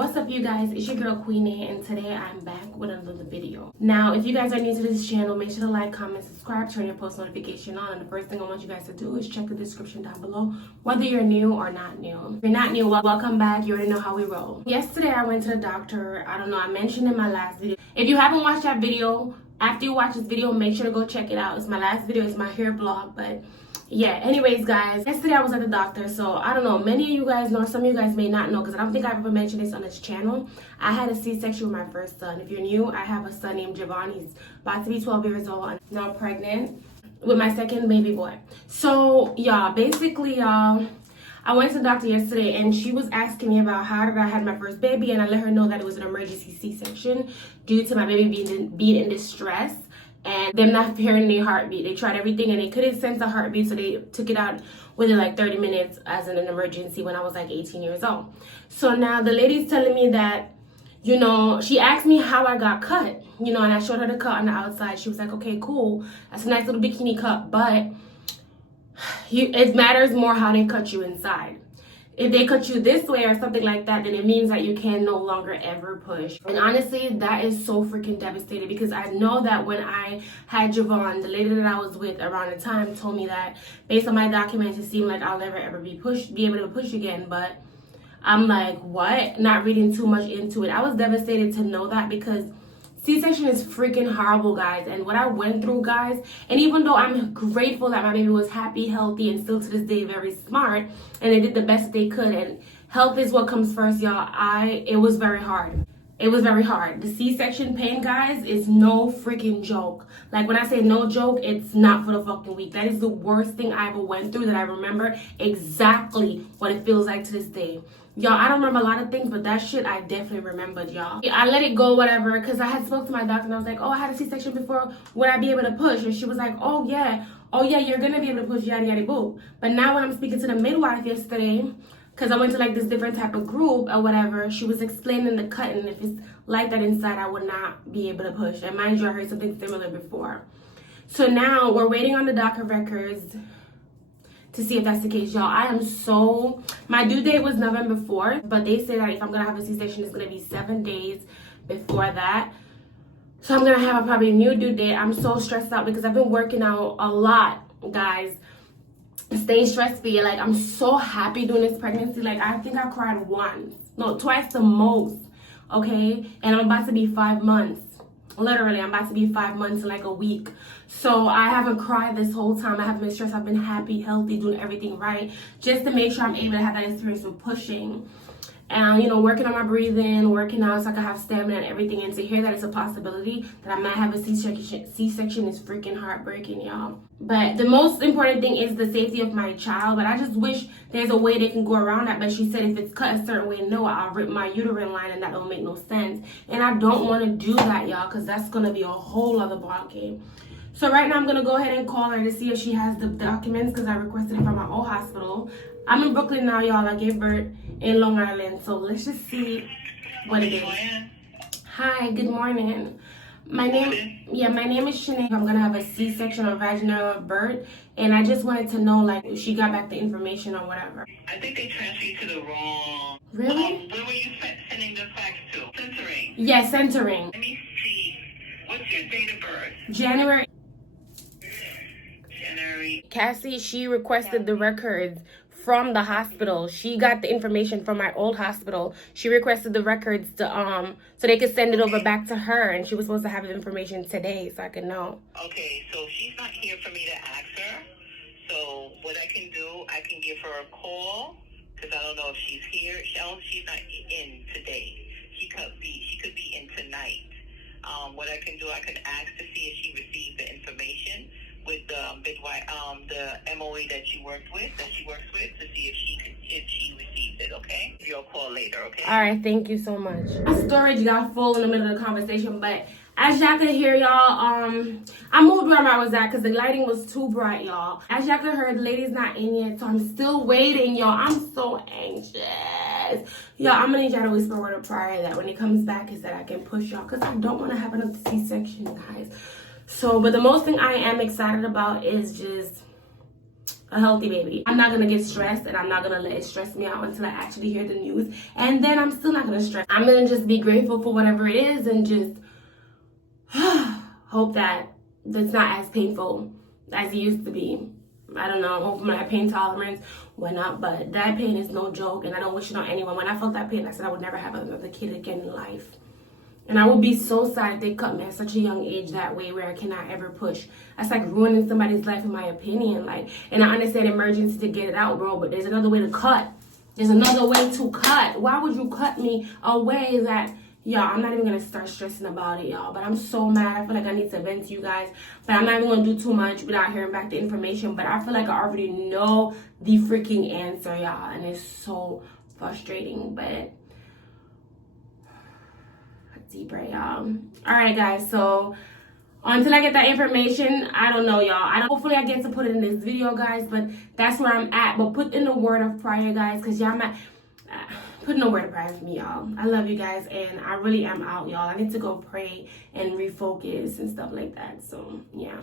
What's up, you guys? It's your girl Queenie, and today I'm back with another video. Now, if you guys are new to this channel, make sure to like, comment, subscribe, turn your post notification on, and the first thing I want you guys to do is check the description down below, whether you're new or not new. If you're not new, well, welcome back. You already know how we roll. Yesterday, I went to the doctor. I don't know, I mentioned in my last video. If you haven't watched that video, after you watch this video, make sure to go check it out. It's my last video. It's my hair vlog, but yeah, anyways, guys, yesterday I was at the doctor. So I don't know, many of you guys know, some of you guys may not know, because I don't think I've ever mentioned this on this channel. I had a C-section with my first son. If you're new, I have a son named Javon. He's about to be 12 years old. I'm now pregnant with my second baby boy. So y'all, basically, y'all, I went to the doctor yesterday and she was asking me about how did I had my first baby, and I let her know that it was an emergency C-section due to my baby being in distress and them not hearing their heartbeat. They tried everything and they couldn't sense a heartbeat, so they took it out within like 30 minutes as an emergency when I was like 18 years old. So now the lady's telling me that, you know, she asked me how I got cut, you know, and I showed her the cut on the outside. She was like, okay, cool, that's a nice little bikini cut, but it matters more how they cut you inside. If they cut you this way or something like that, then it means that you can no longer ever push. And honestly, that is so freaking devastating, because I know that when I had Javon, the lady that I was with around the time told me that based on my documents, it seemed like I'll never ever be able to push again. But I'm like, what? Not reading too much into it. I was devastated to know that, because C-section is freaking horrible, guys. And what I went through, guys, and even though I'm grateful that my baby was happy, healthy, and still to this day very smart, and they did the best they could, and health is what comes first, y'all, it was very hard. It was very hard. The C-section pain, guys, is no freaking joke. Like, when I say no joke, it's not for the fucking weak. That is the worst thing I ever went through, that I remember exactly what it feels like to this day. Y'all, I don't remember a lot of things, but that shit I definitely remembered, y'all. I let it go, whatever, because I had spoke to my doctor and I was like, oh, I had a C-section before. Would I be able to push? And she was like, oh yeah, you're going to be able to push, yada, yada, boo. But now when I'm speaking to the midwife yesterday, because I went to like this different type of group or whatever, she was explaining the cut, and if it's like that inside, I would not be able to push. And mind you, I heard something similar before. So now we're waiting on the doctor records to see if that's the case, y'all. My due date was November 4th, but they say that if I'm gonna have a C-section, it's gonna be 7 days before that. So I'm gonna have probably a new due date. I'm so stressed out because I've been working out a lot, guys. Stay stress-free. Like, I'm so happy doing this pregnancy. Like, I think I cried twice the most, okay? And I'm about to be 5 months. Literally, I'm about to be 5 months in like a week. So I haven't cried this whole time. I haven't been stressed. I've been happy, healthy, doing everything right, just to make sure I'm able to have that experience with pushing. And, you know, working on my breathing, working out so I can have stamina and everything. And to hear that it's a possibility that I might have a C-section is freaking heartbreaking, y'all. But the most important thing is the safety of my child. But I just wish there's a way they can go around that. But she said if it's cut a certain way, no, I'll rip my uterine line, and that don't make no sense. And I don't want to do that, y'all, because that's going to be a whole other ballgame. So right now I'm going to go ahead and call her to see if she has the documents, because I requested it from my old hospital. I'm in Brooklyn now, y'all. I gave birth in Long Island. So let's just see what it is. Hi, good morning. My name is Shanae. I'm going to have a C-section or vaginal birth. And I just wanted to know, like, if she got back the information or whatever. I think they transferred you to the wrong... Really? Where were you sending the fax to? Centering? Yes, centering. Let me see. What's your date of birth? January. Cassie, she requested the records from the hospital. She got the information from my old hospital. She requested the records to so they could send it over back to her, and she was supposed to have the information today so I could know. Okay, so she's not here for me to ask her. So what I can do, I can give her a call, because I don't know if she's here. She's not in today. She could be in tonight. What I can do, I can ask to see if she received the information with the midwife, the MOE that she works with, to see if she received it, okay? Give you a call later, okay? All right, thank you so much. My storage got full in the middle of the conversation, but as y'all could hear, y'all, I moved where I was at because the lighting was too bright, y'all. As y'all could hear, the lady's not in yet, so I'm still waiting, y'all. I'm so anxious. Y'all, I'm gonna need y'all to whisper a word of prayer that when it comes back is that I can push y'all, because I don't want to have another C-section, guys. So, but the most thing I am excited about is just a healthy baby. I'm not gonna get stressed, and I'm not gonna let it stress me out until I actually hear the news. And then I'm still not gonna stress. I'm gonna just be grateful for whatever it is and just hope that it's not as painful as it used to be. I don't know. Hopefully my pain tolerance went up, but that pain is no joke, and I don't wish it on anyone. When I felt that pain, I said I would never have another kid again in life. And I would be so sad if they cut me at such a young age that way where I cannot ever push. That's like ruining somebody's life, in my opinion. Like, and I understand emergency to get it out, bro, but there's another way to cut. There's another way to cut. Why would you cut me a way that, y'all, I'm not even going to start stressing about it, y'all. But I'm so mad. I feel like I need to vent to you guys. But I'm not even going to do too much without hearing back the information. But I feel like I already know the freaking answer, y'all. And it's so frustrating. But deep breath, y'all. All right, guys, so until I get that information, I don't know, y'all. Hopefully I get to put it in this video, guys, but that's where I'm at. But put in a word of prayer, guys, because y'all might put in a word of prayer for me, y'all. I love you guys, and I really am out, y'all. I need to go pray and refocus and stuff like that. So yeah.